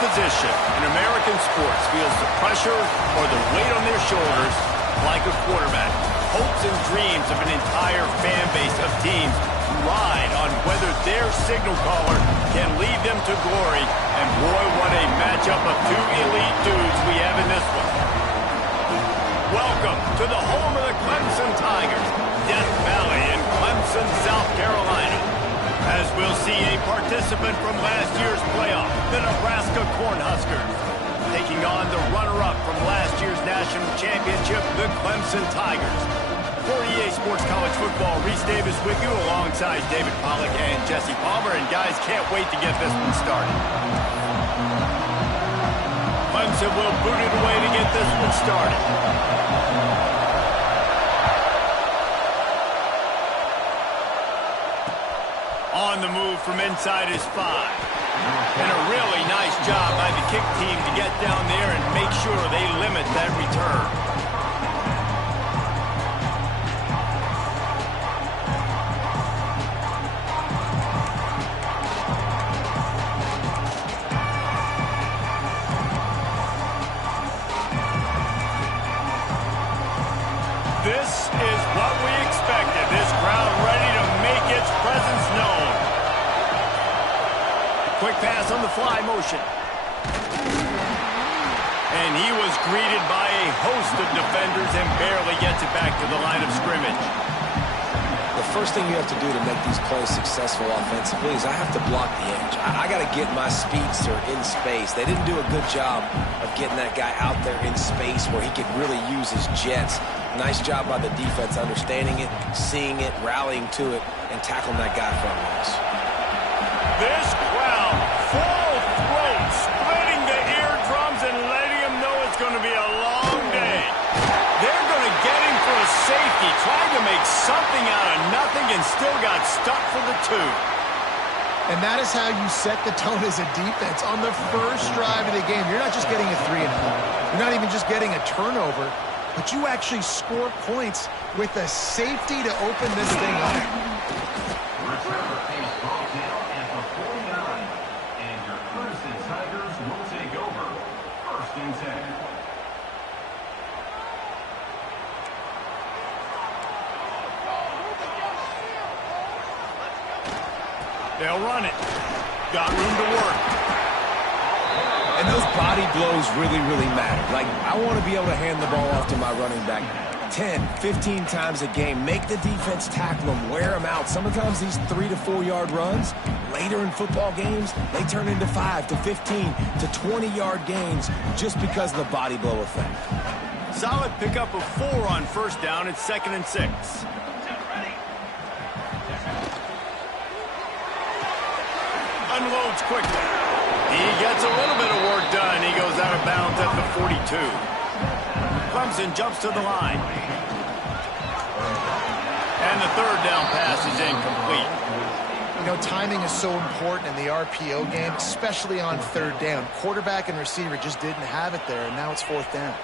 position in American sports feels the pressure or the weight on their shoulders like a quarterback. Hopes and dreams of an entire fan base of teams ride on whether their signal caller can lead them to glory. And boy, what a matchup of two elite dudes we have in this one. Welcome to the home of the Clemson Tigers, Death Valley in Clemson, South Carolina. As we'll see a participant from last year's playoff, the Nebraska Cornhuskers, taking on the runner-up from last year's national championship, the Clemson Tigers. For EA Sports College Football, Reese Davis with you alongside David Pollack and Jesse Palmer. And guys, can't wait to get this one started. Clemson will boot it away to get this one started. On the move from inside his 5. And a really nice job by the kick team to get down there and make sure they limit that return. This is what we expected. This crowd ready to make its presence known. Quick pass on the fly motion. And he was greeted by a host of defenders and barely gets it back to the line of scrimmage. The first thing you have to do to make these plays successful offensively is I have to block the edge. I got to get my speedster in space. They didn't do a good job of getting that guy out there in space where he could really use his jets. Nice job by the defense understanding it, seeing it, rallying to it, and tackling that guy from us. This crowd, full throat, splitting the eardrums and letting him know it's going to be a long day. They're going to get him for a safety, trying to make something out of nothing and still got stuck for the 2. And that is how you set the tone as a defense. On the first drive of the game, you're not just getting a 3-and-out. You're not even just getting a turnover, but you actually score points with a safety to open this thing up. Returner takes ball down at the 49, and your Clemson Tigers will take over. 1st and 10. They'll run it. Got room to work. And those body blows really, really matter. Like, I want to be able to hand the ball off to my running back 10, 15 times a game. Make the defense tackle them, wear them out. Sometimes these 3 to 4 yard runs, later in football games, they turn into 5 to 15 to 20 yard gains just because of the body blow effect. Solid pickup of 4 on 1st down. It's 2nd and 6. Unloads quickly. He gets a little bit of work done. He goes out of bounds at the 42. Clemson jumps to the line. And the 3rd down pass is incomplete. You know, timing is so important in the RPO game, especially on 3rd down. Quarterback and receiver just didn't have it there, and now it's 4th down.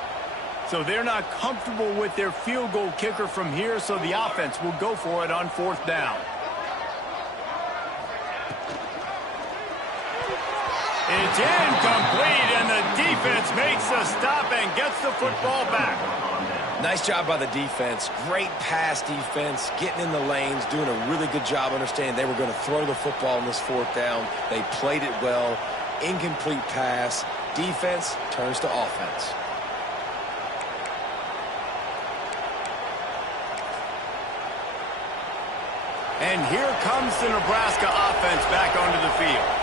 So they're not comfortable with their field goal kicker from here, so the offense will go for it on 4th down. It's incomplete, and the defense makes a stop and gets the football back. Nice job by the defense. Great pass defense, getting in the lanes, doing a really good job understanding they were going to throw the football in this 4th down. They played it well. Incomplete pass. Defense turns to offense. And here comes the Nebraska offense back onto the field.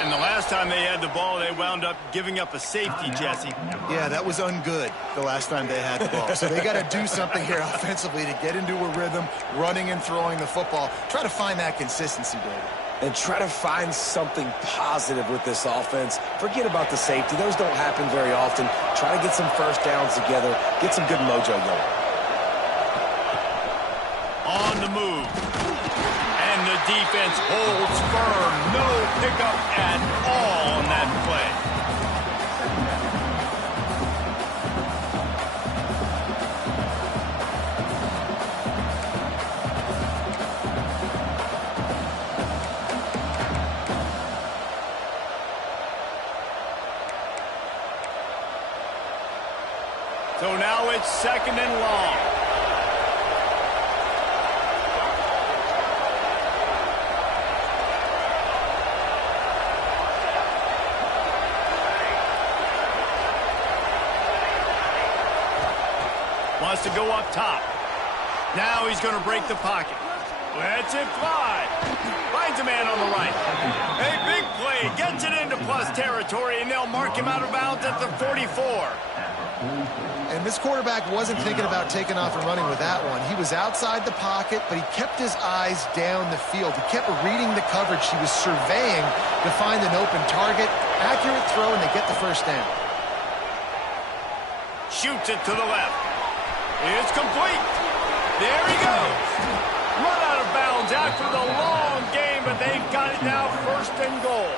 And the last time they had the ball, they wound up giving up a safety, Jesse. Yeah, that was ungood the last time they had the ball. So they got to do something here offensively to get into a rhythm, running and throwing the football. Try to find that consistency, David. And try to find something positive with this offense. Forget about the safety. Those don't happen very often. Try to get some 1st downs together. Get some good mojo going. On the move. And the defense holds firm. No pickup at all on that play. it's 2nd and long. Wants to go up top. Now he's going to break the pocket. Lets it fly. Finds a man on the right. A big play. Gets it into plus territory, and they'll mark him out of bounds at the 44. And this quarterback wasn't thinking about taking off and running with that one. He was outside the pocket, but he kept his eyes down the field. He kept reading the coverage. He was surveying to find an open target. Accurate throw, and they get the first down. Shoots it to the left. It's complete. There he goes. Run out of bounds after the long game, but they've got it now 1st and goal.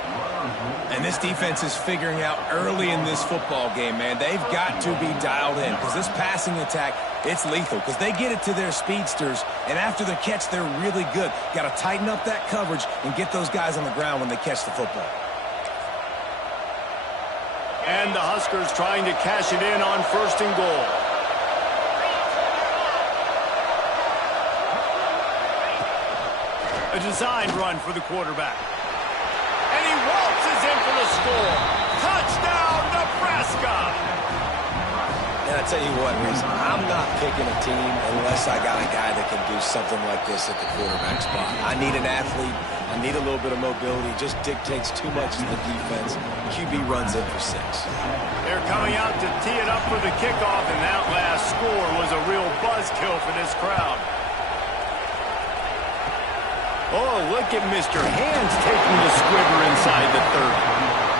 And this defense is figuring out early in this football game, man. They've got to be dialed in because this passing attack, it's lethal because they get it to their speedsters, and after the catch, they're really good. Got to tighten up that coverage and get those guys on the ground when they catch the football. And the Huskers trying to cash it in on 1st and goal. A designed run for the quarterback. And he waltzes in for the score. Touchdown, Nebraska! And I tell you what, Reese, I'm not picking a team unless I got a guy that can do something like this at the quarterback spot. I need an athlete. I need a little bit of mobility. Just dictates too much to the defense. QB runs in for 6. They're coming out to tee it up for the kickoff, and that last score was a real buzzkill for this crowd. Oh, look at Mr. Hands taking the squibber inside the 30.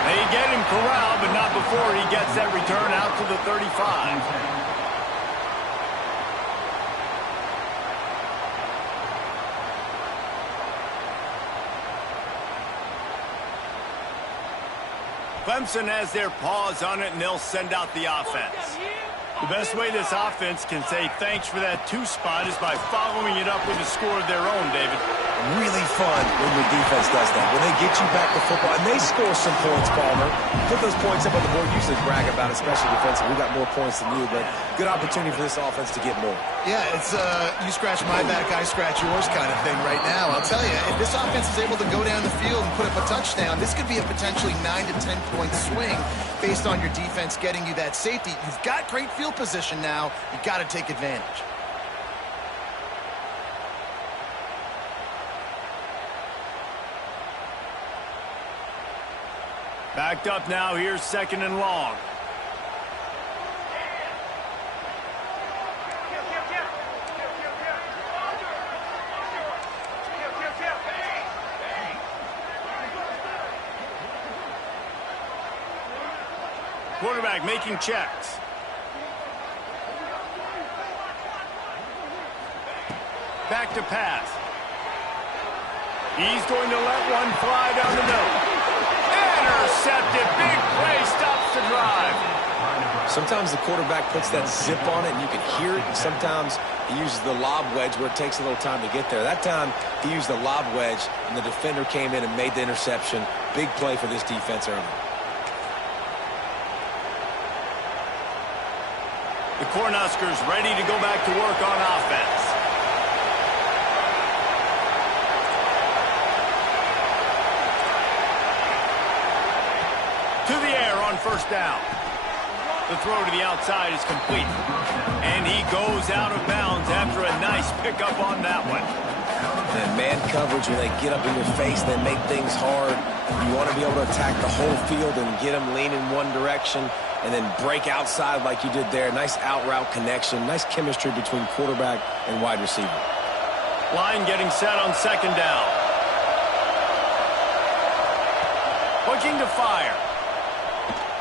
They get him corralled, but not before he gets that return out to the 35. Clemson has their paws on it, and they'll send out the offense. The best way this offense can say thanks for that 2 spot is by following it up with a score of their own, David. Really fun when your defense does that. When they get you back to football, and they score some points, Palmer. Put those points up on the board. Usually brag about it, especially defensive. We got more points than you, but good opportunity for this offense to get more. Yeah, it's you scratch my back, I scratch yours kind of thing right now. I'll tell you, if this offense is able to go down the field and put up a touchdown, this could be a potentially 9 to 10 point swing based on your defense getting you that safety. You've got great field position now. You've got to take advantage. Backed up now, here's 2nd and long. Quarterback making checks. Back to pass. He's going to let one fly down the middle. Intercepted. Big play stops the drive. Sometimes the quarterback puts that zip on it, and you can hear it. And sometimes he uses the lob wedge where it takes a little time to get there. That time, he used the lob wedge, and the defender came in and made the interception. Big play for this defense early. The Cornhuskers ready to go back to work on offense. To the air on 1st down. The throw to the outside is complete. And he goes out of bounds after a nice pickup on that one. And man coverage, when they get up in your face, they make things hard. You want to be able to attack the whole field and get them lean in one direction and then break outside like you did there. Nice out route connection. Nice chemistry between quarterback and wide receiver. Line getting set on 2nd down. Looking to fire.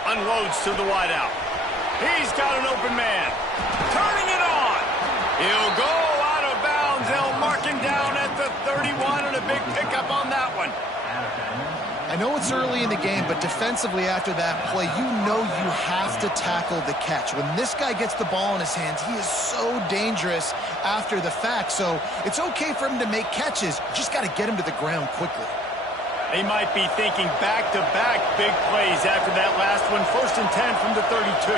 Unloads to the wideout. He's got an open man. Turning it on. He'll go out of bounds. They'll mark him down at the 31, and a big pickup on that one. I know it's early in the game, but defensively after that play, you know you have to tackle the catch. When this guy gets the ball in his hands, he is so dangerous after the fact. So it's okay for him to make catches. You just got to get him to the ground quickly. They might be thinking back-to-back big plays after that last one. 1st and 10 from the 32.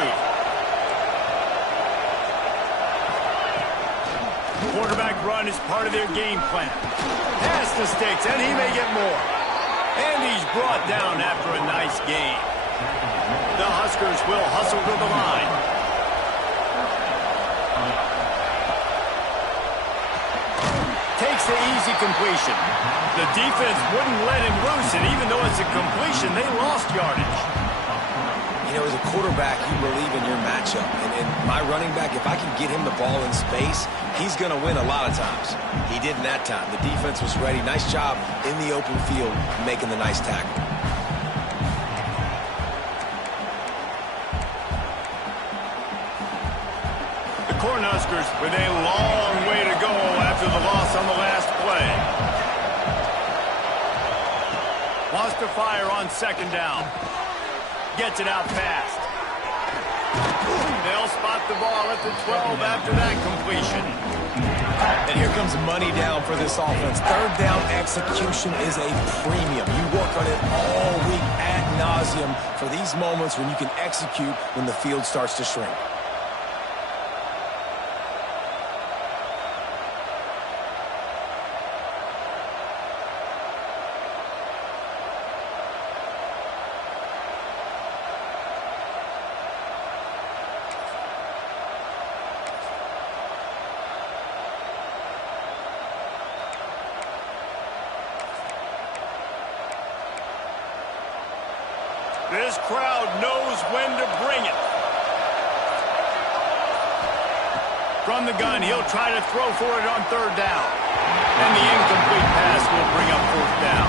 quarterback run is part of their game plan. Pass the sticks, and he may get more. And he's brought down after a nice gain. The Huskers will hustle to the line. Takes the easy completion. The defense wouldn't let him loose, and even though it's a completion, they lost yardage. You know, as a quarterback, you believe in your matchup. And my running back, if I can get him the ball in space, he's going to win a lot of times. He did in that time. The defense was ready. Nice job in the open field making the nice tackle. The Cornhuskers with a long way to go after the loss on the last play. Wants to fire on second down. Gets it out fast. They'll spot the ball at the 12 after that completion. And here comes money down for this offense. Third down execution is a premium. You work on it all week ad nauseum for these moments when you can execute when the field starts to shrink. This crowd knows when to bring it. From the gun, he'll try to throw for it on third down. And the incomplete pass will bring up fourth down.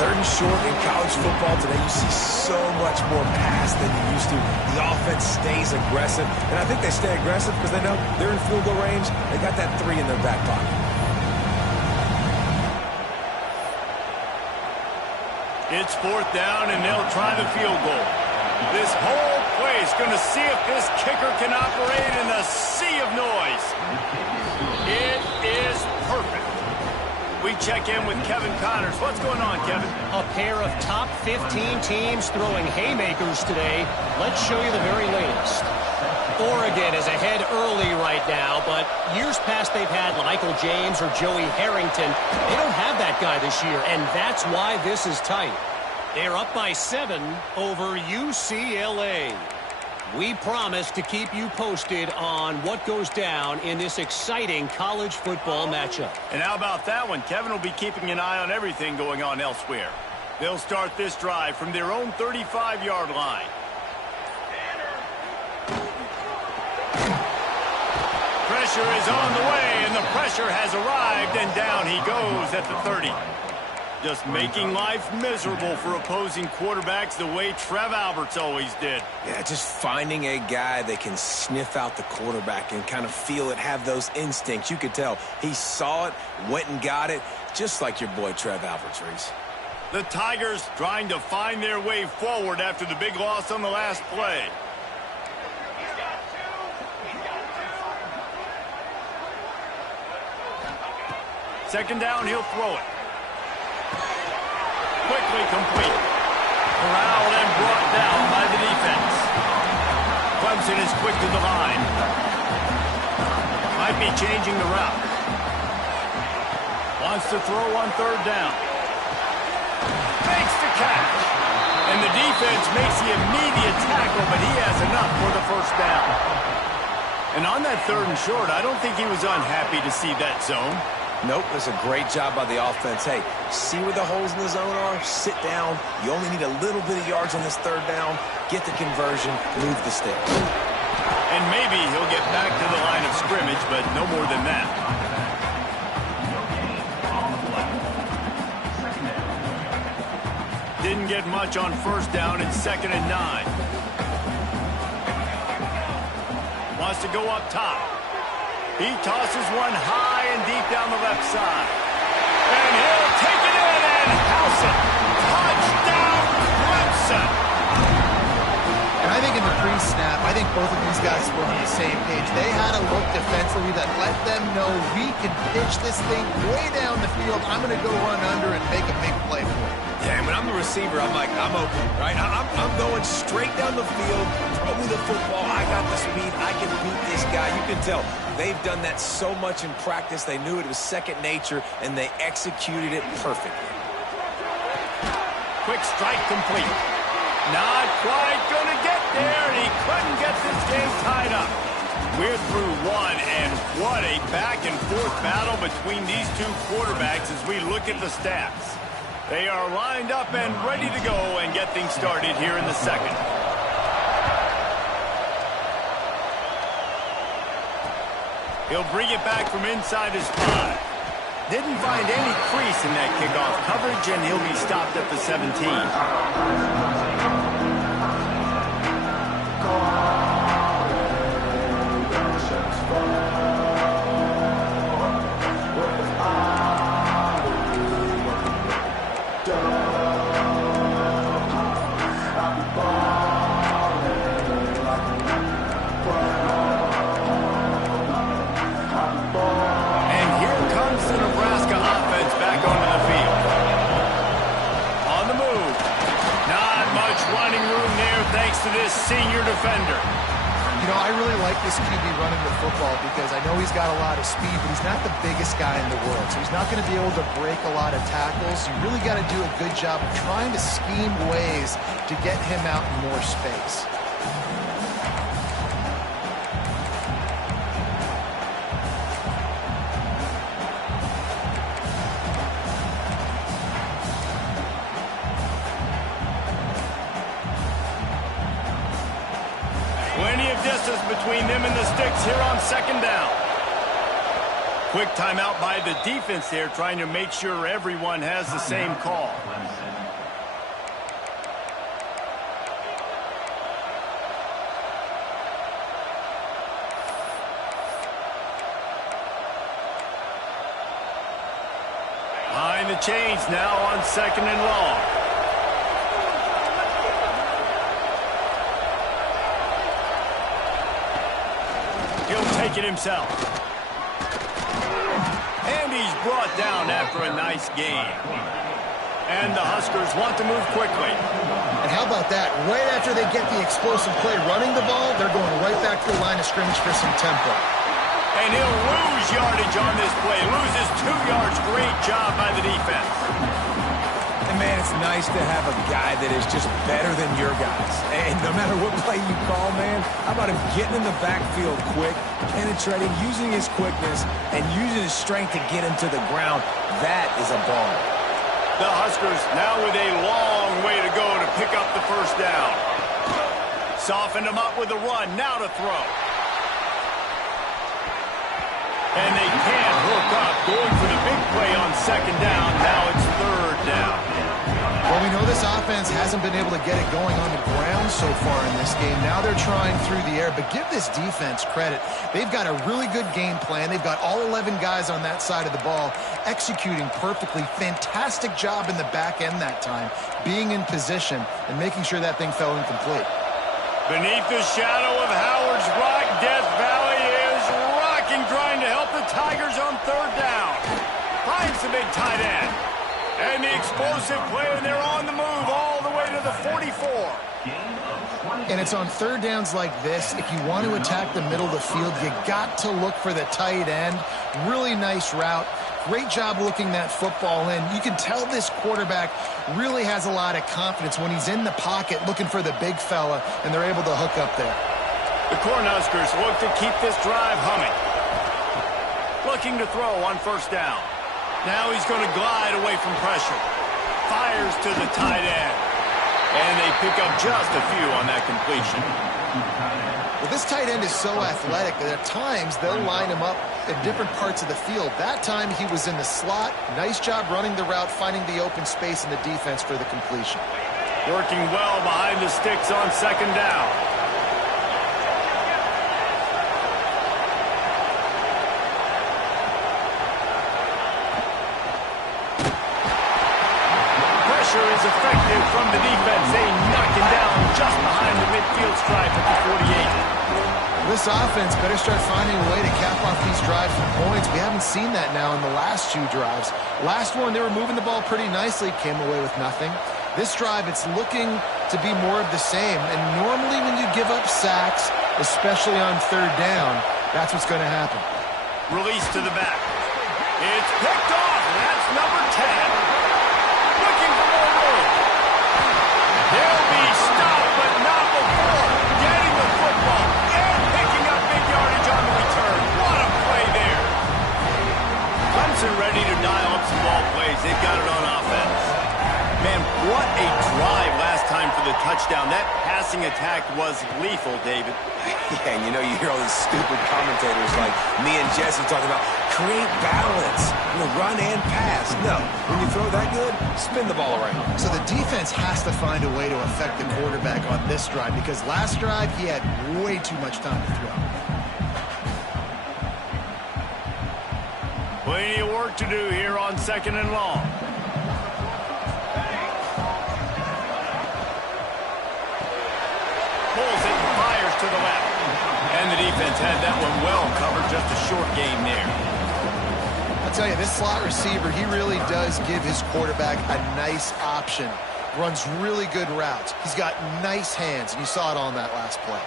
Third and short in college football today, you see so much more pass than you used to. The offense stays aggressive, and I think they stay aggressive because they know they're in field goal range. They got that 3 in their back pocket. It's fourth down, and they'll try the field goal. This whole play is going to see if this kicker can operate in a sea of noise. It is perfect. We check in with Kevin Connors. What's going on, Kevin? A pair of top 15 teams throwing haymakers today. Let's show you the very latest. Oregon is ahead early right now, but years past they've had Michael James or Joey Harrington. They don't have that guy this year, and that's why this is tight. They're up by 7 over UCLA. We promise to keep you posted on what goes down in this exciting college football matchup. And how about that one? Kevin will be keeping an eye on everything going on elsewhere. They'll start this drive from their own 35-yard line. Pressure is on the way, and the pressure has arrived, and down he goes at the 30. Just making life miserable for opposing quarterbacks the way Trev Alberts always did. Yeah, just finding a guy that can sniff out the quarterback and kind of feel it, have those instincts. You could tell he saw it, went and got it, just like your boy Trev Alberts, Reese. The Tigers trying to find their way forward after the big loss on the last play. Second down, he'll throw it. Quickly complete. Corralled and brought down by the defense. Clemson is quick to the line. Might be changing the route. Wants to throw on third down. Makes the catch. And the defense makes the immediate tackle, but he has enough for the first down. And on that third and short, I don't think he was unhappy to see that zone. Nope, that's a great job by the offense. Hey, see where the holes in the zone are? Sit down. You only need a little bit of yards on this third down. Get the conversion. Move the sticks. And maybe he'll get back to the line of scrimmage, but no more than that. Didn't get much on first down. It's 2nd and 9. Wants to go up top. He tosses one high and deep down the left side. And he'll take it in and house it. Touchdown, Clemson. And I think in the pre-snap, I think both of these guys were on the same page. They had a look defensively that let them know we can pitch this thing way down the field. I'm going to go run under and make a big play for it. Yeah, and when I'm the receiver, I'm like, I'm open, right? I'm going straight down the field, throw me the football. I got the speed. I can beat this guy. You can tell they've done that so much in practice. They knew it was second nature, and they executed it perfectly. Quick strike complete. Not quite going to get there, and he couldn't get this game tied up. We're through one, and what a back-and-forth battle between these two quarterbacks as we look at the stats. They are lined up and ready to go and get things started here in the second. He'll bring it back from inside his 5. Didn't find any crease in that kickoff coverage, and he'll be stopped at the 17. To this senior defender. You know, I really like this QB running the football because I know he's got a lot of speed, but he's not the biggest guy in the world. So he's not going to be able to break a lot of tackles. You really got to do a good job of trying to scheme ways to get him out in more space. Plenty of distance between them and the sticks here on second down. Quick timeout by the defense here, trying to make sure everyone has the same call. Behind the chains now on second and long. It himself. And he's brought down after a nice game. And the Huskers want to move quickly. And how about that? Right after they get the explosive play running the ball, they're going right back to the line of scrimmage for some tempo. And he'll lose yardage on this play. Loses 2 yards. Great job by the defense. And, man, it's nice to have a guy that is just better than your guys. And no matter what play you call, man, how about him getting in the backfield quick, penetrating, using his quickness, and using his strength to get him to the ground? That is a ball. The Huskers now with a long way to go to pick up the first down. Softened him up with a run. Now to throw. And they can't hook up. Going for the big play on second down. Now it's third down. Well, we know this offense hasn't been able to get it going on the ground so far in this game. Now they're trying through the air, but give this defense credit. They've got a really good game plan. They've got all 11 guys on that side of the ball executing perfectly. Fantastic job in the back end that time, being in position and making sure that thing fell incomplete. Beneath the shadow of Howard's Rock, Death Valley is rocking, trying to help the Tigers on third down. Finds the big tight end. And the explosive play, and they're on the move all the way to the 44. And it's on third downs like this. If you want to attack the middle of the field, you got to look for the tight end. Really nice route. Great job looking that football in. You can tell this quarterback really has a lot of confidence when he's in the pocket looking for the big fella, and they're able to hook up there. The Cornhuskers look to keep this drive humming. Looking to throw on first down. Now he's going to glide away from pressure. Fires to the tight end. And they pick up just a few on that completion. Well, this tight end is so athletic that at times they'll line him up in different parts of the field. That time he was in the slot. Nice job running the route, finding the open space in the defense for the completion. Working well behind the sticks on second down. Is effective from the defense. They knock him down just behind the midfield stripe at the 48. This offense better start finding a way to cap off these drives with points. We haven't seen that now in the last 2 drives. Last one, they were moving the ball pretty nicely, came away with nothing. This drive, it's looking to be more of the same. And normally when you give up sacks, especially on 3rd down, that's what's going to happen. Release to the back. It's picked off. That's number 10. Looking for more room. They'll be stopped, but not before getting the football and picking up big yardage on the return. What a play there. Clemson ready to dial up some ball plays. They've got it on offense. Man, what a drive last time for the touchdown. That passing attack was lethal, David. Yeah, and you know, you hear all these stupid commentators like me and Jesse talking about create balance, run and pass. No, when you throw that good, spin the ball around. So the defense has to find a way to affect the quarterback on this drive because last drive he had way too much time to throw. Plenty of work to do here on 2nd and long. Pulls it and fires to the left. And the defense had that one well covered, just a short gain there. I'll tell you, this slot receiver, he really does give his quarterback a nice option. Runs really good routes. He's got nice hands, and you saw it on that last play.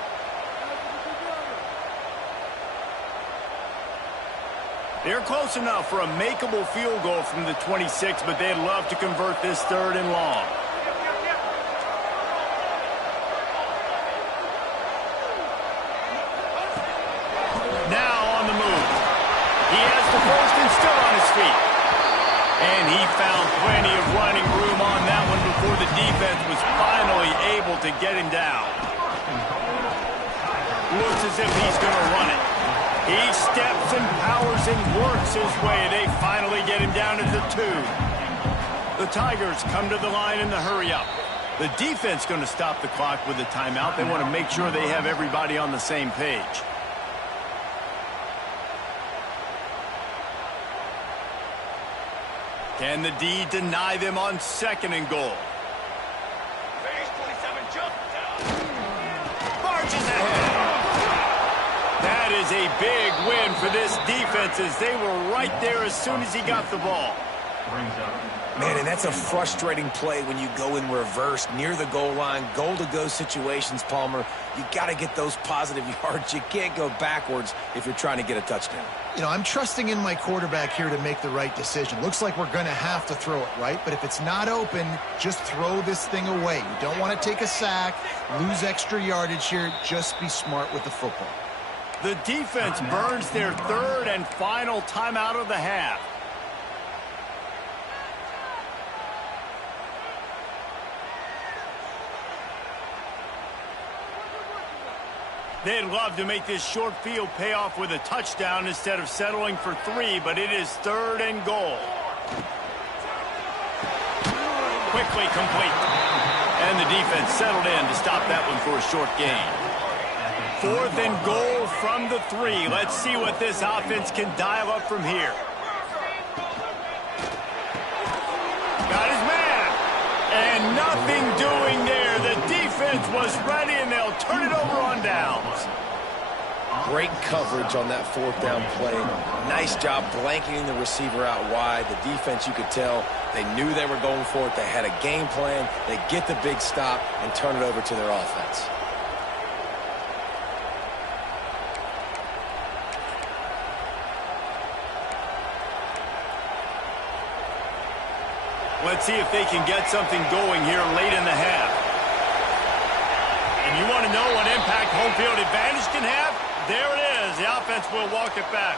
They're close enough for a makeable field goal from the 26, but they'd love to convert this 3rd and long. Now on the move. He has the first and still on his feet. And he found plenty of running room on that one before the defense was finally able to get him down. Looks as if he's going to run it. He steps and powers and works his way. They finally get him down at the 2. The Tigers come to the line in the hurry-up. The defense going to stop the clock with a timeout. They want to make sure they have everybody on the same page. Can the D deny them on 2nd and goal? Barges ahead. That is a big win for this defense as they were right there as soon as he got the ball. Man, and that's a frustrating play when you go in reverse near the goal line, goal-to-go situations, Palmer. You got to get those positive yards. You can't go backwards if you're trying to get a touchdown. You know, I'm trusting in my quarterback here to make the right decision. Looks like we're going to have to throw it, right? But if it's not open, just throw this thing away. You don't want to take a sack, lose extra yardage here. Just be smart with the football. The defense burns their 3rd and final timeout of the half. They'd love to make this short field pay off with a touchdown instead of settling for 3, but it is 3rd and goal. Quickly complete. And the defense settled in to stop that one for a short gain. 4th and goal from the 3. Let's see what this offense can dial up from here. Got his man. And nothing doing there. The defense was ready, and they'll turn it over on downs. Great coverage on that 4th down play. Nice job blanketing the receiver out wide. The defense, you could tell, they knew they were going for it. They had a game plan. They get the big stop and turn it over to their offense. Let's see if they can get something going here late in the half. And you want to know what impact home field advantage can have? There it is. The offense will walk it back.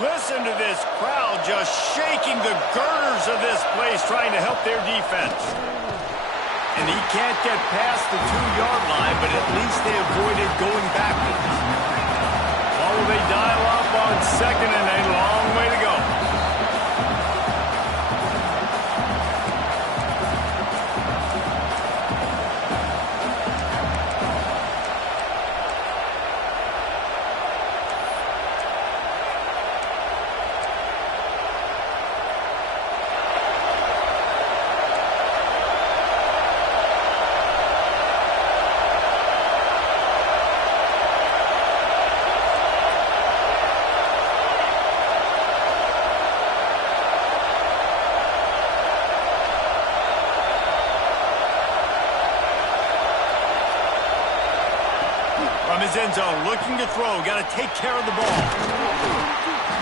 Listen to this crowd just shaking the girders of this place trying to help their defense. And he can't get past the 2-yard line, but at least they avoided going backwards. While will they dial up on 2nd and a long way to go? From his end zone, looking to throw. Got to take care of the ball.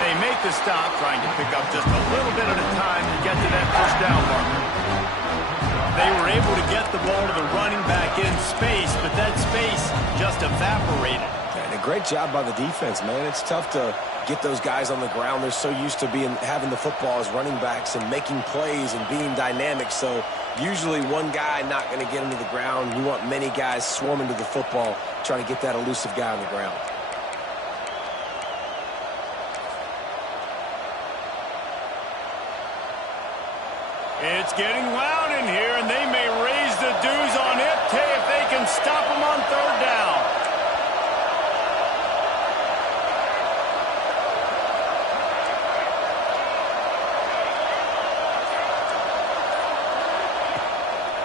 They make the stop, trying to pick up just a little bit at a time to get to that first down marker. They were able to get the ball to the running back in space, but that space just evaporated. And a great job by the defense, man. It's tough to get those guys on the ground. They're so used to having the football as running backs and making plays and being dynamic. So usually one guy not going to get him to the ground. You want many guys swarming to the football, trying to get that elusive guy on the ground. It's getting loud in here, and they may raise the dues on it if they can stop them on third down.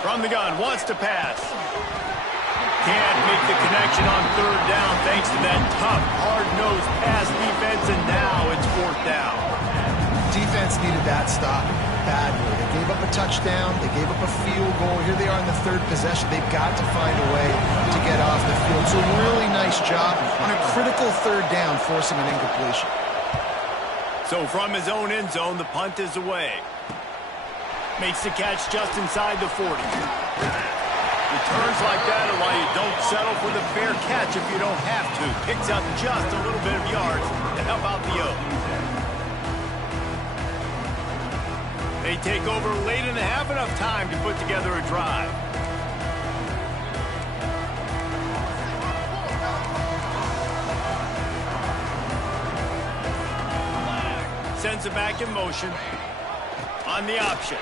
From the gun, wants to pass. Can't make the connection on third down thanks to that tough, hard-nosed pass defense, and now it's fourth down. Defense needed that stop badly. They gave up a touchdown. They gave up a field goal. Here they are in the third possession. They've got to find a way to get off the field. So really nice job on a critical third down, forcing an incompletion. So from his own end zone, the punt is away. Makes the catch just inside the 40. Returns like that are why you don't settle for the fair catch if you don't have to. Picks up just a little bit of yards to help out the Oaks. They take over late and have enough time to put together a drive. Sends it back in motion. On the option.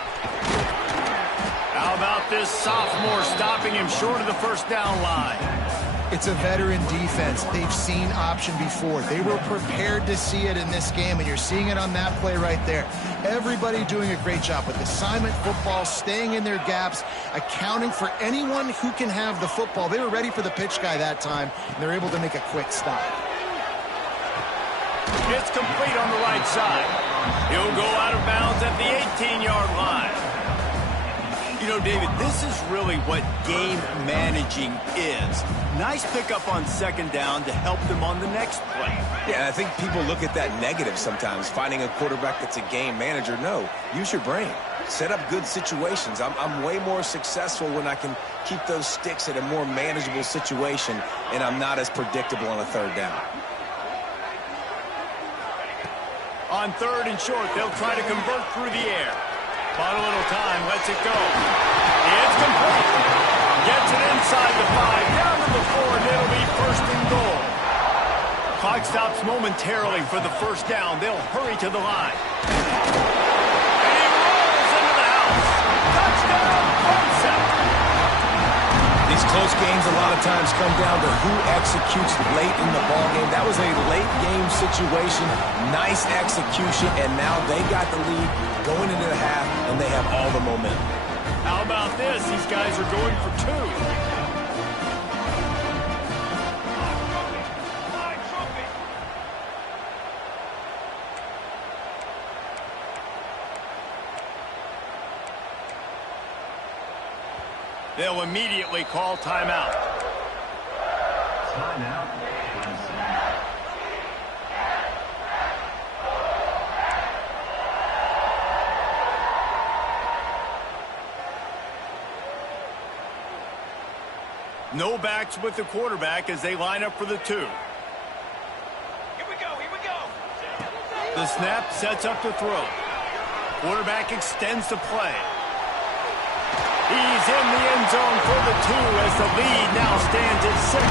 How about this sophomore stopping him short of the first down line? It's a veteran defense. They've seen option before. They were prepared to see it in this game, and you're seeing it on that play right there. Everybody doing a great job with assignment football, staying in their gaps, accounting for anyone who can have the football. They were ready for the pitch guy that time, and they're able to make a quick stop. It's complete on the right side. He'll go out of bounds at the 18-yard line. You know, David, this is really what game managing is. Nice pickup on second down to help them on the next play. Yeah, I think people look at that negative sometimes, finding a quarterback that's a game manager. No, use your brain. Set up good situations. I'm way more successful when I can keep those sticks at a more manageable situation, and I'm not as predictable on a third down. On third and short, they'll try to convert through the air. Bought a little time, lets it go. It's complete. Gets it inside the 5, down to the 4, and it'll be first and goal. Clock stops momentarily for the first down. They'll hurry to the line. And he rolls into the house. Touchdown, Clemson. These close games a lot of times come down to who executes late in the ball game. That was a late game situation, nice execution, and now they got the lead going into the half, and they have all the momentum. How about this? These guys are going for 2. They'll immediately call timeout. Timeout. No backs with the quarterback as they line up for the 2. Here we go. The snap sets up to throw. Quarterback extends the play. He's in the end zone for the 2 as the lead now stands at 6.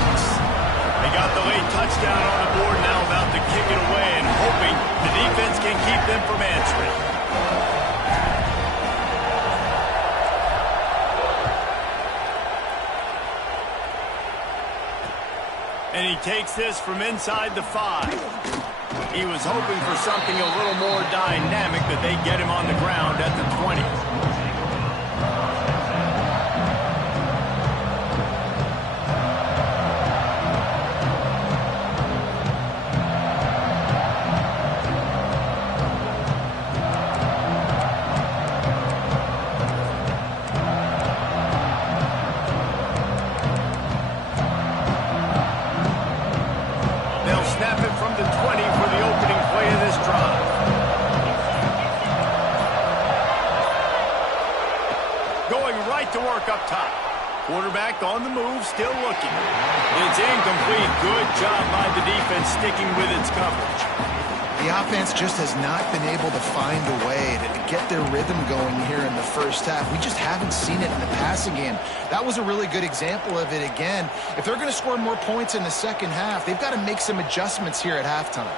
They got the late touchdown on the board, now about to kick it away and hoping the defense can keep them from answering. And he takes this from inside the 5. He was hoping for something a little more dynamic, but they get him on the ground at the 20. mark up top. Quarterback on the move, still looking. It's incomplete. Good job by the defense sticking with its coverage. The offense just has not been able to find a way to get their rhythm going here in the first half. We just haven't seen it in the passing game. That was a really good example of it again. If they're going to score more points in the second half, they've got to make some adjustments here at halftime.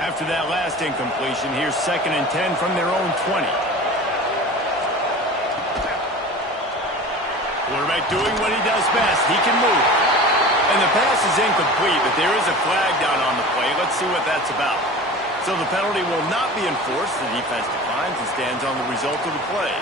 After that last incompletion, here's 2nd and 10 from their own 20. Quarterback doing what he does best. He can move. And the pass is incomplete, but there is a flag down on the play. Let's see what that's about. So the penalty will not be enforced. The defense declines and stands on the result of the play.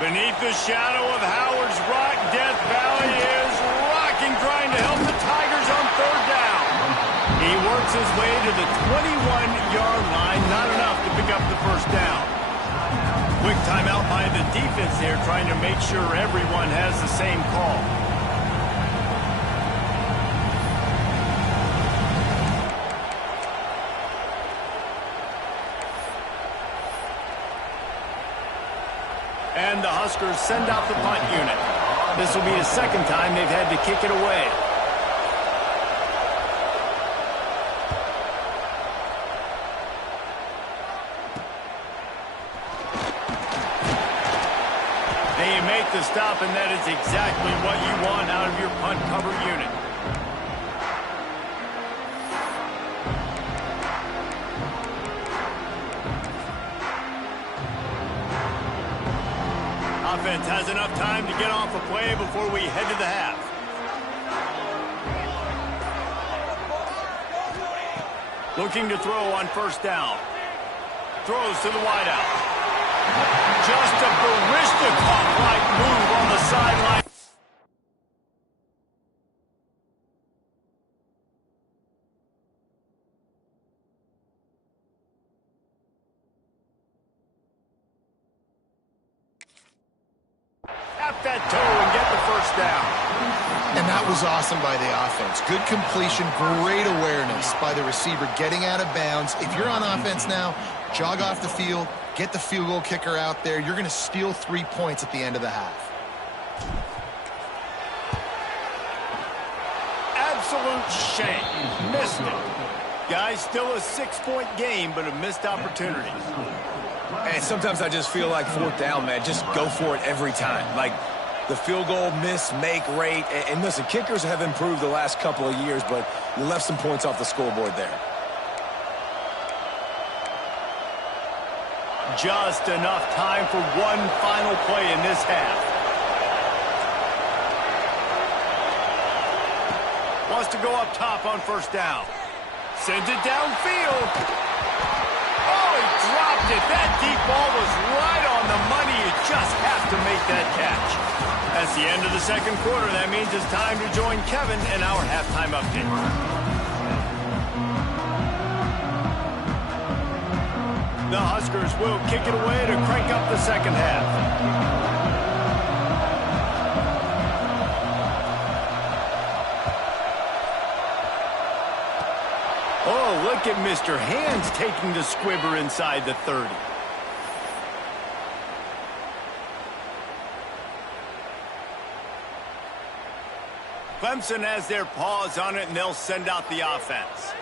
Beneath the shadow of Howard's Rock, Death Valley is rocking, trying to help the Tigers on 3rd down. He works his way to the 21-yard line, not enough to pick up the 1st down. Quick timeout by the defense there, trying to make sure everyone has the same call. And the Huskers send out the punt unit. This will be the 2nd time they've had to kick it away. They make the stop, and that is exactly what you want out of your punt cover unit. Offense has enough time to get off a play before we head to the half. Looking to throw on 1st down. Throws to the wideout. Just a Baryshnikov-like move on the sideline. That toe and get the 1st down. And that was awesome by the offense. Good completion, great awareness by the receiver getting out of bounds. If you're on offense now, jog off the field, get the field goal kicker out there. You're going to steal 3 points at the end of the half. Absolute shame. Missed it. Guys, still a 6-point game, but a missed opportunity. And sometimes I just feel like 4th down, man. Just go for it every time. Like the field goal miss, make rate. And listen, kickers have improved the last couple of years, but you left some points off the scoreboard there. Just enough time for one final play in this half. Wants to go up top on 1st down. Sends it downfield. Oh, he dropped it. That deep ball was right on the money. You just have to make that catch. That's the end of the 2nd quarter. That means it's time to join Kevin in our halftime update. The Huskers will kick it away to crank up the 2nd half. Oh, look at Mr. Hands taking the squibber inside the 30. Clemson has their paws on it, and they'll send out the offense.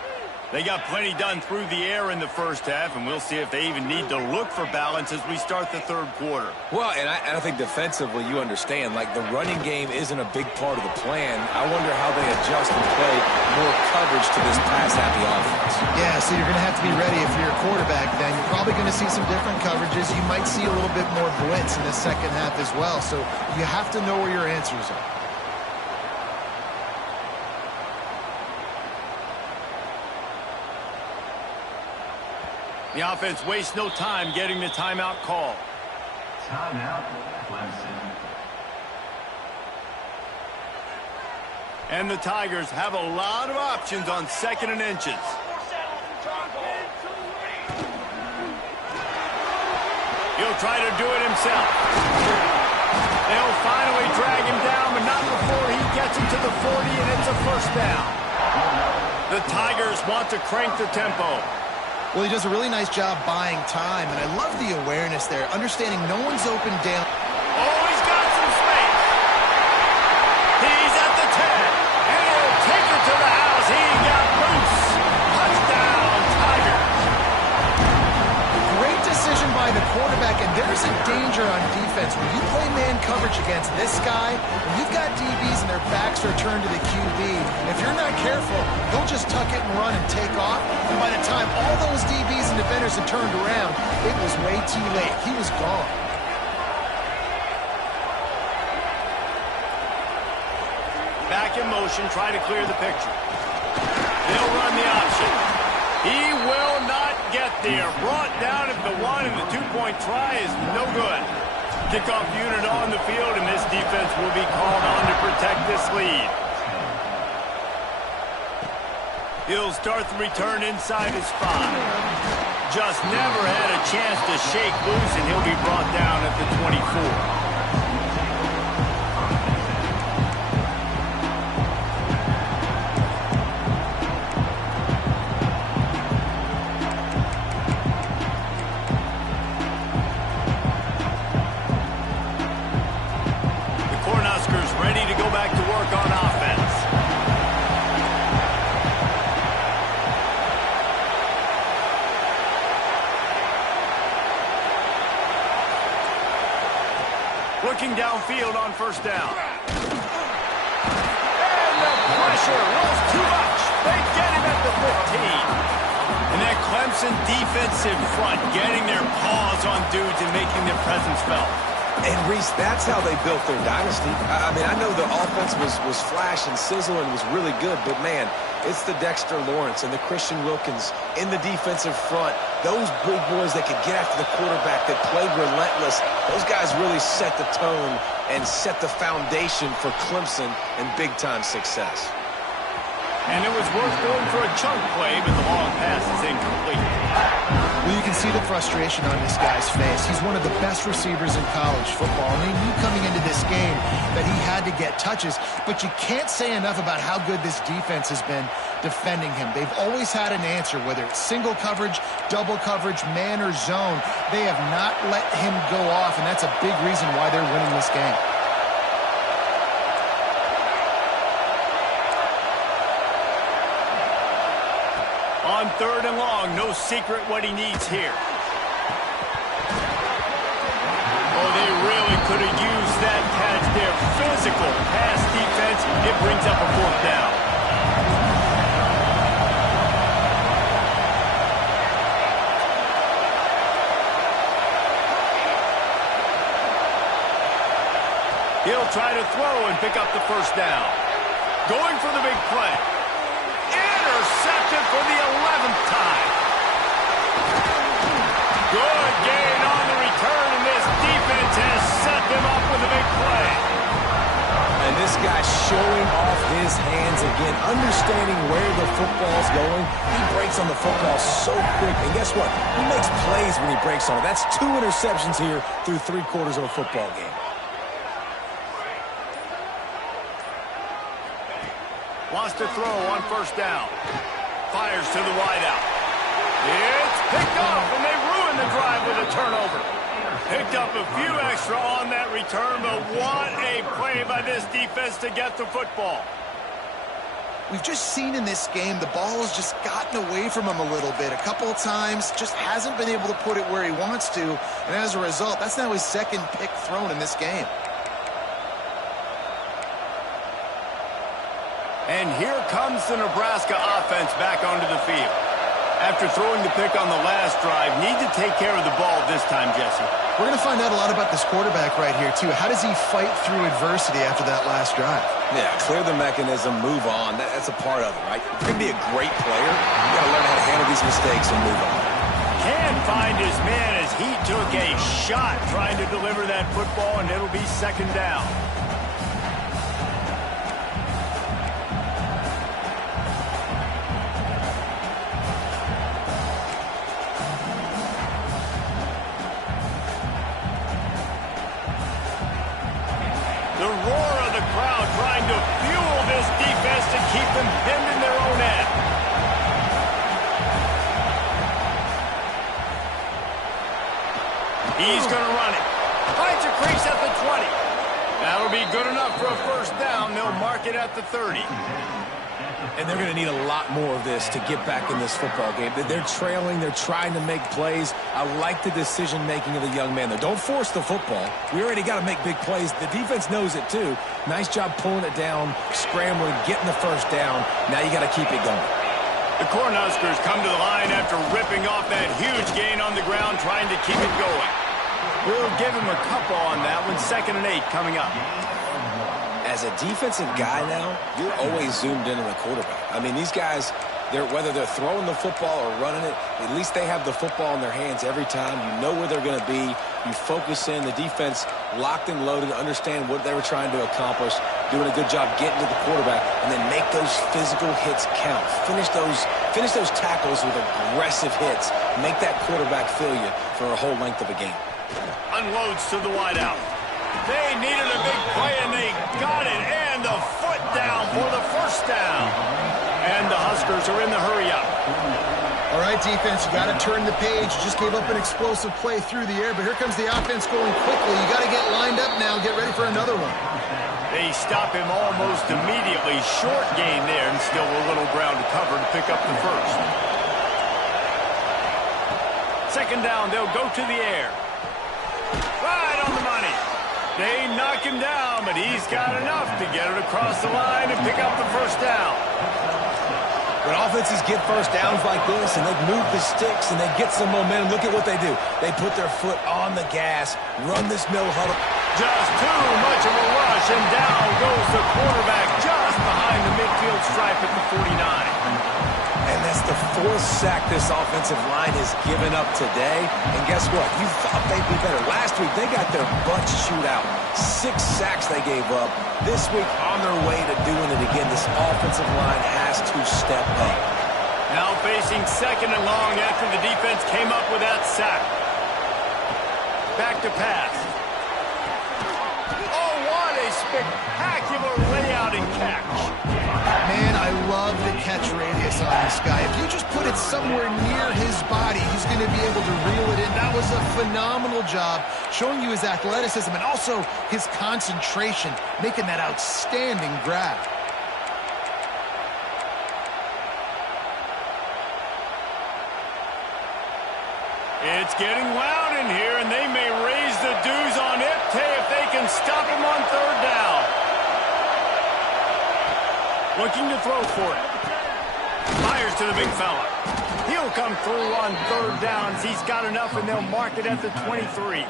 They got plenty done through the air in the 1st half, and we'll see if they even need to look for balance as we start the 3rd quarter. Well, and I think defensively, you understand, like the running game isn't a big part of the plan. I wonder how they adjust and play more coverage to this pass-happy offense. Yeah, so you're going to have to be ready if you're a quarterback then. You're probably going to see some different coverages. You might see a little bit more blitz in the 2nd half as well, so you have to know where your answers are. The offense wastes no time getting the timeout call. Timeout, Clemson. And the Tigers have a lot of options on 2nd and inches. He'll try to do it himself. They'll finally drag him down, but not before he gets him to the 40, and it's a first down. The Tigers want to crank the tempo. Well, he does a really nice job buying time, and I love the awareness there, understanding no one's open down. Oh, he's got some space. He's at the 10, and he'll take it to the house. He got loose. Touchdown, Tigers. Great decision by the quarterback, and there's a danger on defense. When you play man coverage against this guy, when you've got DBs and their backs are turned to the QB, if you're not careful, he'll just tuck it and run and take off, and by the time all those DBs and defenders had turned around, it was way too late. He was gone. Back in motion, try to clear the picture. They'll run the option. He will not get there. Brought down at the 1, and the 2-point try is no good. Kickoff unit on the field, and this defense will be called on to protect this lead. He'll start the return inside his 5. Just never had a chance to shake loose, and he'll be brought down at the 24. Ready to go back to work on offense. Looking downfield on first down. And the pressure was too much. They get him at the 15. And that Clemson defensive front getting their paws on dudes and making their presence felt. And, Reese, that's how they built their dynasty. I mean, I know the offense was flash and sizzle and was really good, but, man, it's the Dexter Lawrence and the Christian Wilkins in the defensive front. Those big boys that could get after the quarterback, that played relentless, those guys really set the tone and set the foundation for Clemson and big-time success. And it was worth going for a chunk play, but the long pass is incomplete. Well, you can see the frustration on this guy's face. He's one of the best receivers in college football, and he knew coming into this game that he had to get touches, but you can't say enough about how good this defense has been defending him. They've always had an answer, whether it's single coverage, double coverage, man or zone. They have not let him go off, and that's a big reason why they're winning this game. On 3rd and long, no secret what he needs here. Oh, they really could have used that catch there. Physical pass defense. It brings up a 4th down. He'll try to throw and pick up the 1st down. Going for the big play. Intercepted for the 11th time. Good gain on the return, and this defense has set them up with a big play. And this guy's showing off his hands again, understanding where the football's going. He breaks on the football so quick, and guess what? He makes plays when he breaks on it. That's 2 interceptions here through 3 quarters of a football game. Wants to throw on 1st down. Fires to the wideout. It's picked off, and they ruin the drive with a turnover. Picked up a few extra on that return, but what a play by this defense to get the football. We've just seen in this game the ball has just gotten away from him a little bit. A couple of times, just hasn't been able to put it where he wants to, and as a result, that's now his 2nd pick thrown in this game. And here comes the Nebraska offense back onto the field. After throwing the pick on the last drive, need to take care of the ball this time, Jesse. We're going to find out a lot about this quarterback right here, too. How does he fight through adversity after that last drive? Yeah, clear the mechanism, move on. That's a part of it, right? If you're going to be a great player, you got to learn how to handle these mistakes and move on. Can find his man as he took a shot trying to deliver that football, and it'll be 2nd down. them pinned in their own end. He's going to run it. Finds a crease at the 20. That'll be good enough for a first down. They'll mark it at the 30. And they're going to need a lot more of this to get back in this football game. They're trailing. They're trying to make plays. I like the decision-making of the young man, though. Don't force the football. We already got to make big plays. The defense knows it, too. Nice job pulling it down, scrambling, getting the first down. Now you got to keep it going. The Cornhuskers come to the line after ripping off that huge gain on the ground, trying to keep it going. We'll give him a couple on that one. 2nd and 8 coming up. As a defensive guy now, you're always zoomed in on the quarterback. I mean, these guys, whether they're throwing the football or running it, at least they have the football in their hands every time. You know where they're going to be. You focus in. The defense locked and loaded, understand what they were trying to accomplish, doing a good job getting to the quarterback, and then make those physical hits count. Finish those tackles with aggressive hits. Make that quarterback feel you for a whole length of a game. Unloads to the wideout. They needed a big play, and they got it. And the foot down for the first down. And the Huskers are in the hurry-up. All right, defense, you got to turn the page. You just gave up an explosive play through the air, but here comes the offense going quickly. You got to get lined up now, get ready for another one. They stop him almost immediately. Short gain there, and still a little ground to cover to pick up the first. 2nd down, they'll go to the air. Right on the money. They knock him down, but he's got enough to get it across the line and pick up the first down. When offenses get first downs like this and they move the sticks and they get some momentum, look at what they do. They put their foot on the gas, run this no huddle. Just too much of a rush, and down goes the quarterback just behind the midfield stripe at the 49. And that's the 4th sack this offensive line has given up today. And guess what? You thought they'd be better. Last week, they got their butts chewed out. 6 sacks they gave up. This week, on their way to doing it again, this offensive line has to step up. Now facing 2nd and long after the defense came up with that sack. Back to pass. Oh, what a spectacular layout and catch. Man, I love the catch radius on this guy. If you just put it somewhere near his body, he's going to be able to reel it in. That was a phenomenal job, showing you his athleticism and also his concentration, making that outstanding grab. It's getting loud in here, and they may raise the dues on Ipte if they can stop him on 3rd down. Looking to throw for it. Fires to the big fella. He'll come through on 3rd downs. He's got enough, and they'll mark it at the 23.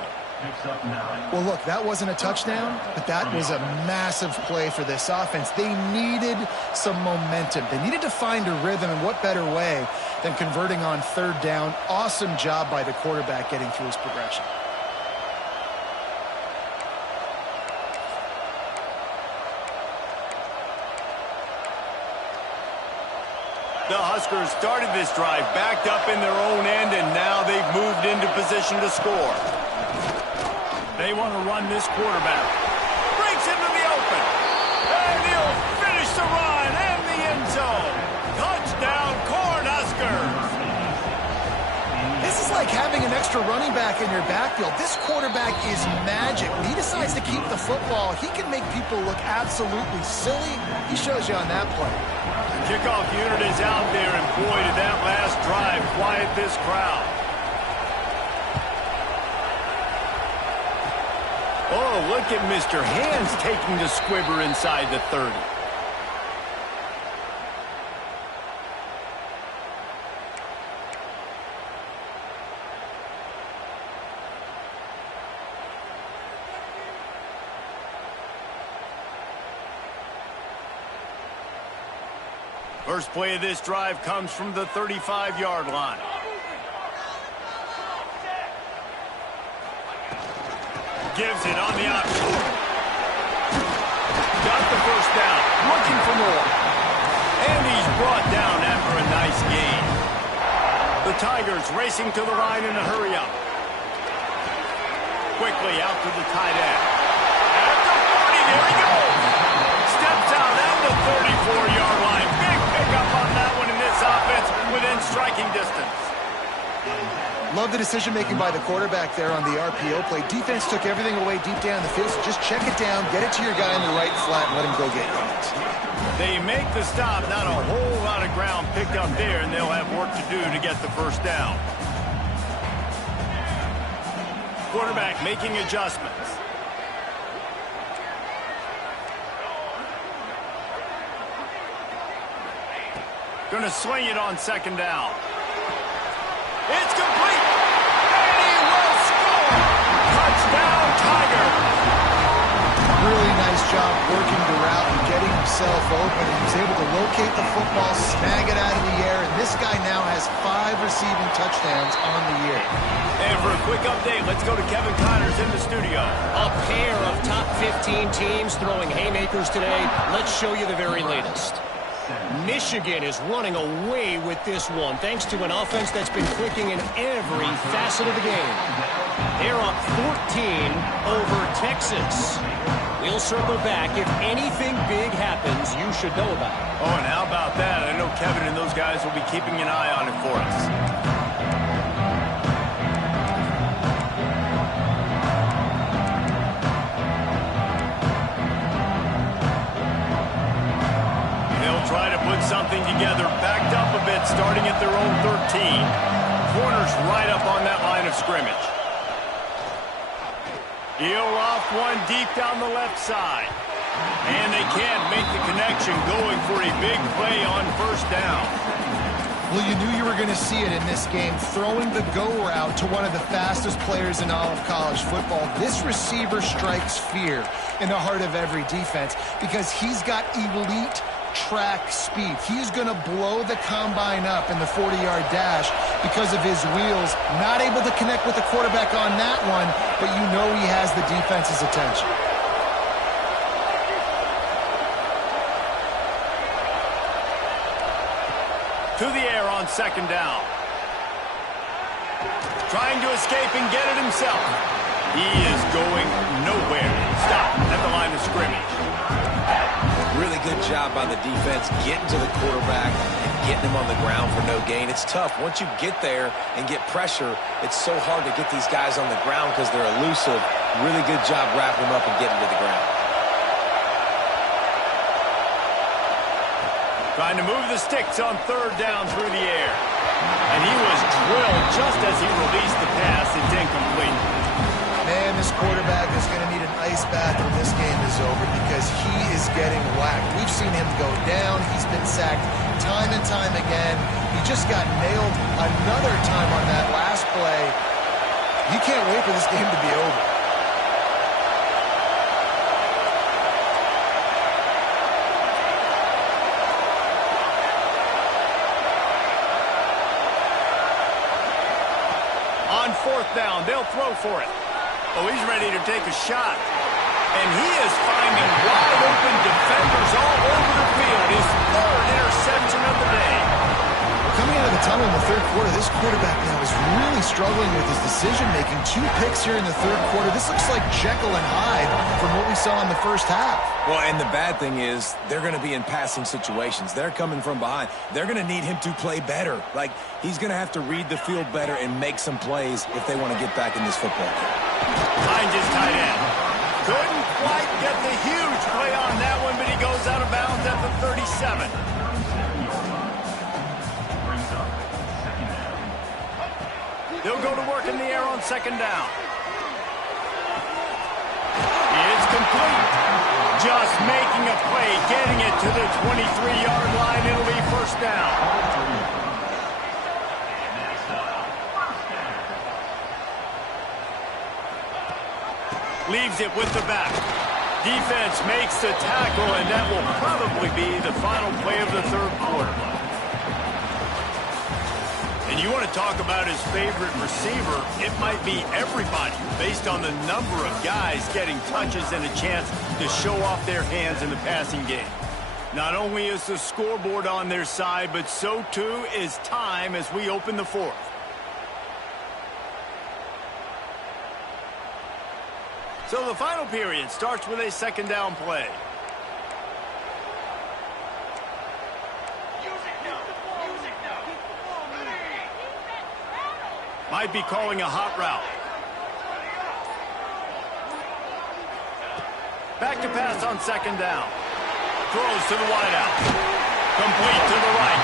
Well, look, that wasn't a touchdown, but that was a massive play for this offense. They needed some momentum. They needed to find a rhythm, and what better way than converting on 3rd down. Awesome job by the quarterback getting through his progression. The Huskers started this drive backed up in their own end, and now they've moved into position to score. They want to run this quarterback. Breaks into the open. And he'll finish the run and the end zone. Touchdown, Cornhuskers. This is like having an extra running back in your backfield. This quarterback is magic. When he decides to keep the football, he can make people look absolutely silly. He shows you on that play. The kickoff unit is out there, and boy, did that last drive quiet this crowd. Oh, look at Mr. Hands taking the squibber inside the 30. First play of this drive comes from the 35-yard line. Gives it on the option. Got the first down. Looking for more. And he's brought down after a nice gain. The Tigers racing to the line in a hurry-up. Quickly out to the tight end. At the 40, there he goes. Steps out at the 34-yard line. Love the decision-making by the quarterback there on the RPO play. Defense took everything away deep down the field, so just check it down, get it to your guy in the right flat, and let him go get yards. They make the stop, not a whole lot of ground picked up there, and they'll have work to do to get the first down. Quarterback making adjustments. Going to swing it on second down. It's complete. And he will score. Touchdown, Tiger. Really nice job working the route and getting himself open. He was able to locate the football, snag it out of the air, and this guy now has 5 receiving touchdowns on the year. And for a quick update, let's go to Kevin Connors in the studio. A pair of top 15 teams throwing haymakers today. Let's show you the very latest. Michigan is running away with this one thanks to an offense that's been clicking in every facet of the game. They're up 14 over Texas. We'll circle back. If anything big happens, you should know about it. Oh, and how about that? I know Kevin and those guys will be keeping an eye on it for us. Try to put something together, backed up a bit, starting at their own 13. Corners right up on that line of scrimmage. He'll off one deep down the left side. And they can't make the connection, going for a big play on first down. Well, you knew you were going to see it in this game, throwing the go route to one of the fastest players in all of college football. This receiver strikes fear in the heart of every defense because he's got elite track speed. He's going to blow the combine up in the 40-yard dash because of his wheels. Not able to connect with the quarterback on that one, but you know he has the defense's attention. To the air on second down. Trying to escape and get it himself. He is going nowhere. Stop at the line of scrimmage. Really good job by the defense getting to the quarterback and getting him on the ground for no gain. It's tough. Once you get there and get pressure, it's so hard to get these guys on the ground because they're elusive. Really good job wrapping them up and getting to the ground. Trying to move the sticks on third down through the air. And he was drilled just as he released the pass. It's incomplete. Man, this quarterback is going to need an ice bath when this game is over because he is getting whacked. We've seen him go down. He's been sacked time and time again. He just got nailed another time on that last play. You can't wait for this game to be over. On fourth down, they'll throw for it. Oh, he's ready to take a shot. And he is finding wide open defenders all over the field. His third interception of the day. Coming out of the tunnel in the third quarter, this quarterback now is really struggling with his decision-making. 2 picks here in the third quarter. This looks like Jekyll and Hyde from what we saw in the first half. Well, and the bad thing is they're going to be in passing situations. They're coming from behind. They're going to need him to play better. Like, he's going to have to read the field better and make some plays if they want to get back in this football game. Finds his tight end. Couldn't quite get the huge play on that one, but he goes out of bounds at the 37. They'll go to work in the air on second down. It's complete. Just making a play, getting it to the 23-yard line. It'll be first down. Leaves it with the back. Defense makes the tackle, and that will probably be the final play of the third quarter. And you want to talk about his favorite receiver, it might be everybody based on the number of guys getting touches and a chance to show off their hands in the passing game. Not only is the scoreboard on their side, but so too is time as we open the fourth. So the final period starts with a second down play. Might be calling a hot route. Back to pass on second down. Throws to the wideout. Complete to the right.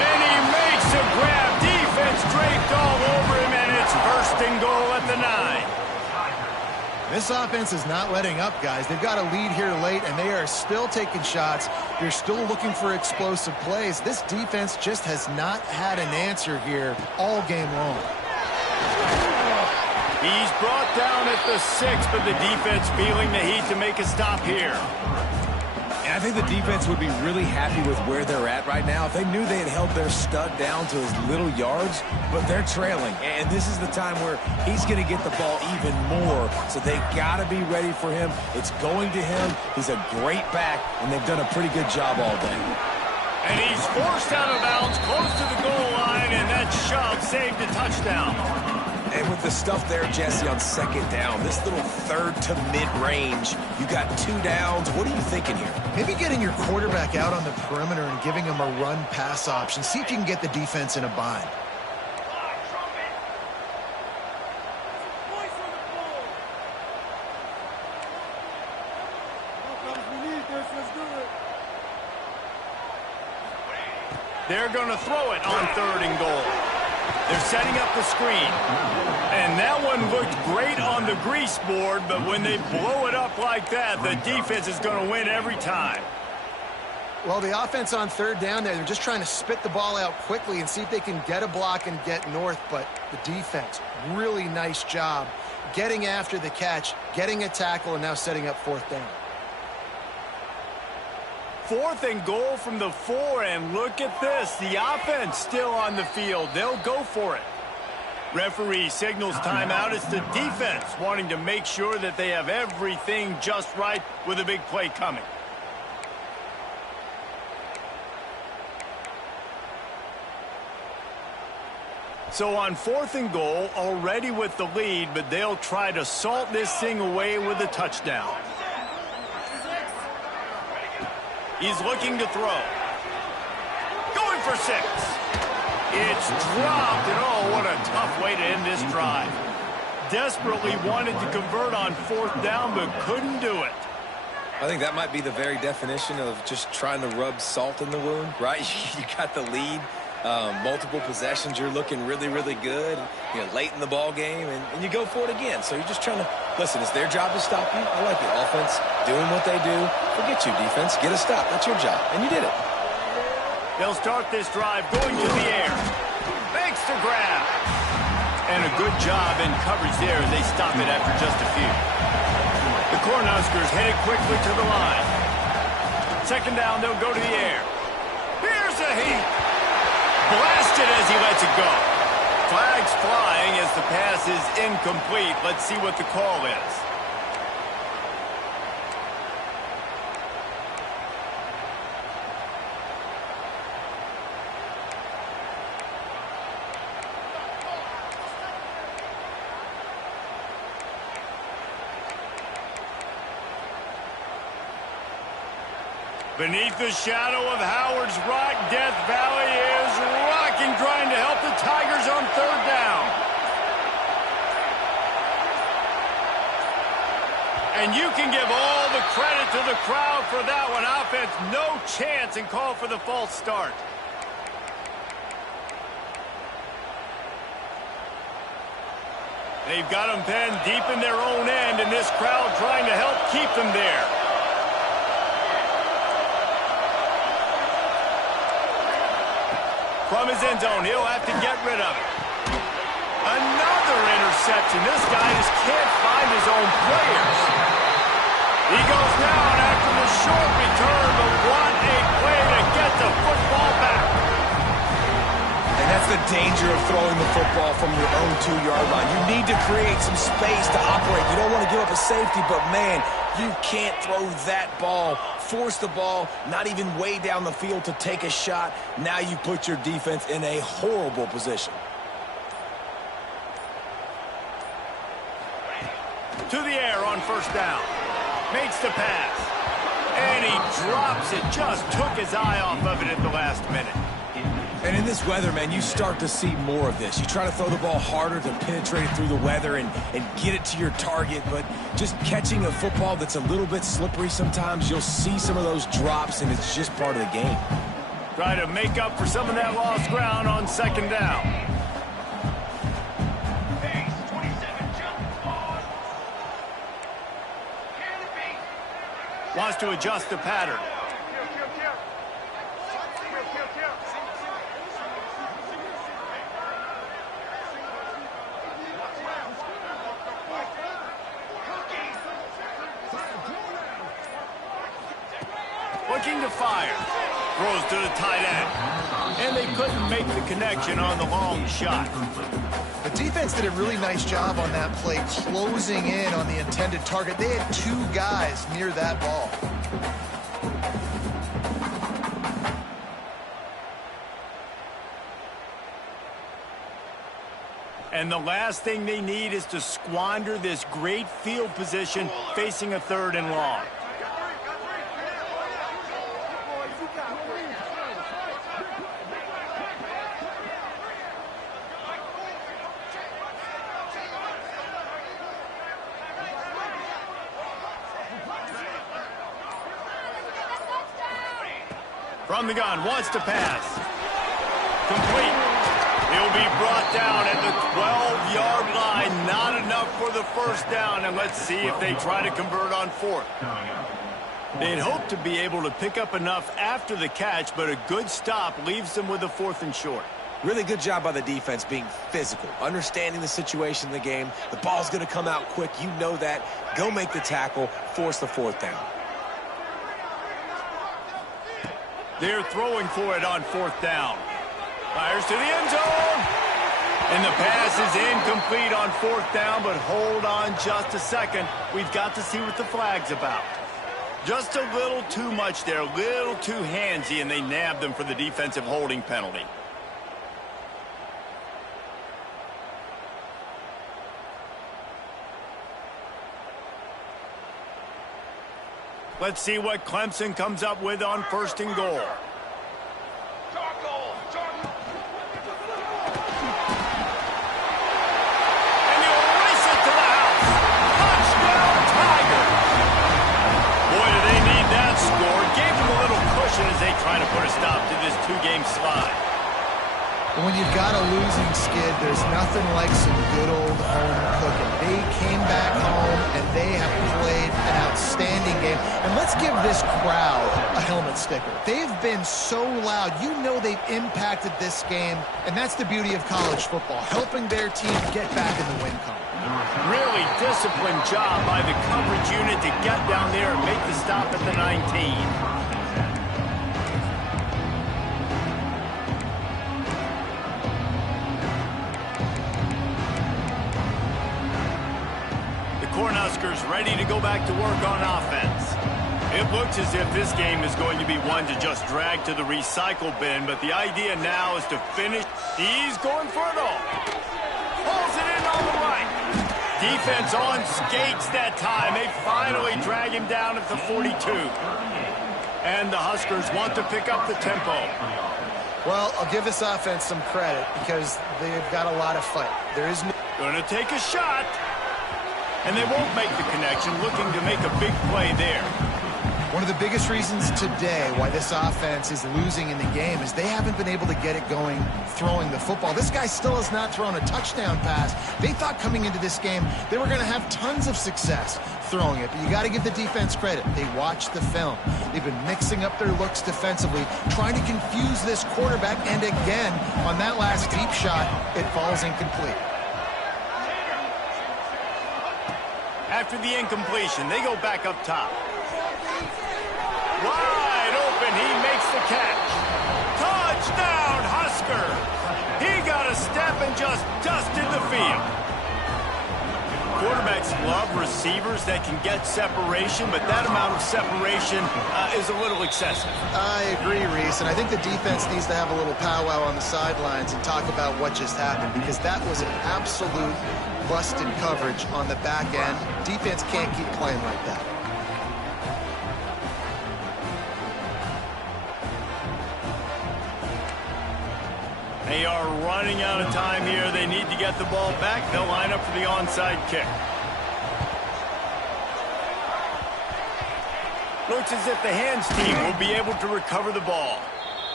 And he makes a grab. Defense draped all over him, and it's 1st and goal at the 9. This offense is not letting up, guys. They've got a lead here late, and they are still taking shots. They're still looking for explosive plays. This defense just has not had an answer here all game long. He's brought down at the 6, but the defense feeling the heat to make a stop here. And I think the defense would be really happy with where they're at right now if they knew they had held their stud down to his little yards, but they're trailing. And this is the time where he's going to get the ball even more, so they got to be ready for him. It's going to him. He's a great back, and they've done a pretty good job all day. And he's forced out of bounds close to the goal line, and that shove saved a touchdown. And with the stuff there, Jesse, on second down, this little third to mid-range, you got 2 downs. What are you thinking here? Maybe getting your quarterback out on the perimeter and giving him a run-pass option. See if you can get the defense in a bind. They're going to throw it on 3rd and goal. They're setting up the screen. And that one looked great on the grease board, but when they blow it up like that, the defense is going to win every time. Well, the offense on 3rd down there, they're just trying to spit the ball out quickly and see if they can get a block and get north, but the defense, really nice job getting after the catch, getting a tackle, and now setting up 4th down. 4th and goal from the 4, and look at this. The offense still on the field. They'll go for it. Referee signals timeout. It's the defense wanting to make sure that they have everything just right with a big play coming. So on 4th and goal, already with the lead, but they'll try to salt this thing away with a touchdown. He's looking to throw. Going for 6. It's dropped, and oh, what a tough way to end this drive. Desperately wanted to convert on 4th down, but couldn't do it. I think that might be the very definition of just trying to rub salt in the wound, right? You got the lead, multiple possessions, you're looking really, really good, you know, late in the ball game, and you go for it again. So you're just trying to, listen, it's their job to stop you. I like it. Offense doing what they do. Forget you, defense. Get a stop. That's your job, and you did it. They'll start this drive going to the air. Makes the grab. And a good job in coverage there as they stop it after just a few. The Cornhuskers headed quickly to the line. 2nd down, they'll go to the air. Here's a heat. Blasted as he lets it go. Flags flying as the pass is incomplete. Let's see what the call is. Beneath the shadow of Howard's Rock, Death Valley is rocking, trying to help the Tigers on 3rd down. And you can give all the credit to the crowd for that one. Offense, no chance, and call for the false start. They've got them penned deep in their own end, and this crowd trying to help keep them there. From his end zone, he'll have to get rid of it. Another interception. This guy just can't find his own players. He goes down after the short return, but what a play to get the football back. And that's the danger of throwing the football from your own 2-yard line. You need to create some space to operate. You don't want to give up a safety, but, man, you can't throw that ball. Force the ball, not even way down the field to take a shot. Now you put your defense in a horrible position. To the air on 1st down. Makes the pass. And he drops it. Just took his eye off of it at the last minute. And in this weather, man, you start to see more of this. You try to throw the ball harder to penetrate it through the weather and get it to your target, but just catching a football that's a little bit slippery sometimes, you'll see some of those drops, and it's just part of the game. Try to make up for some of that lost ground on second down. Pace, 27, jump ball. Cannon base. Wants to adjust the pattern. Looking to fire. Throws to the tight end. And they couldn't make the connection on the long shot. The defense did a really nice job on that play, closing in on the intended target. They had two guys near that ball. And the last thing they need is to squander this great field position facing a 3rd and long. From the gun, wants to pass. Complete. He'll be brought down at the 12-yard line. Not enough for the first down, and let's see if they try to convert on 4th. They'd hope to be able to pick up enough after the catch, but a good stop leaves them with a 4th and short. Really good job by the defense being physical, understanding the situation in the game. The ball's going to come out quick. You know that. Go make the tackle, force the 4th down. They're throwing for it on 4th down. Fires to the end zone. And the pass is incomplete on 4th down, but hold on just a second. We've got to see what the flag's about. Just a little too much there, a little too handsy, and they nabbed them for the defensive holding penalty. Let's see what Clemson comes up with on 1st and goal. And you race it to the house. Touchdown, Tiger. Boy, do they need that score. Gave them a little cushion as they try to put a stop to this 2-game slide. When you've got a losing skid, there's nothing like some good old home cooking. They came back home, and they have played an outstanding game. And let's give this crowd a helmet sticker. They've been so loud. You know they've impacted this game, and that's the beauty of college football, helping their team get back in the win column. Really disciplined job by the coverage unit to get down there and make the stop at the 19. Cornhuskers ready to go back to work on offense. It looks as if this game is going to be one to just drag to the recycle bin, but the idea now is to finish. He's going for it all. Pulls it in on the right. Defense on skates that time. They finally drag him down at the 42. And the Huskers want to pick up the tempo. Well, I'll give this offense some credit because they've got a lot of fight. There is no... Going to take a shot. And they won't make the connection, looking to make a big play there. One of the biggest reasons today why this offense is losing in the game is they haven't been able to get it going throwing the football. This guy still has not thrown a touchdown pass. They thought coming into this game they were going to have tons of success throwing it, but you got to give the defense credit. They watched the film. They've been mixing up their looks defensively, trying to confuse this quarterback, and again, on that last deep shot, it falls incomplete. After the incompletion, they go back up top. Wide open, he makes the catch. Touchdown, Husker! He got a step and just dusted the field. Quarterbacks love receivers that can get separation, but that amount of separation is a little excessive. I agree, Reese, and I think the defense needs to have a little powwow on the sidelines and talk about what just happened, because that was an absolute busted coverage on the back end. Defense can't keep playing like that. They are running out of time here. They need to get the ball back. They'll line up for the onside kick. Looks as if the hands team will be able to recover the ball.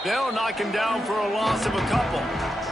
They'll knock him down for a loss of a couple.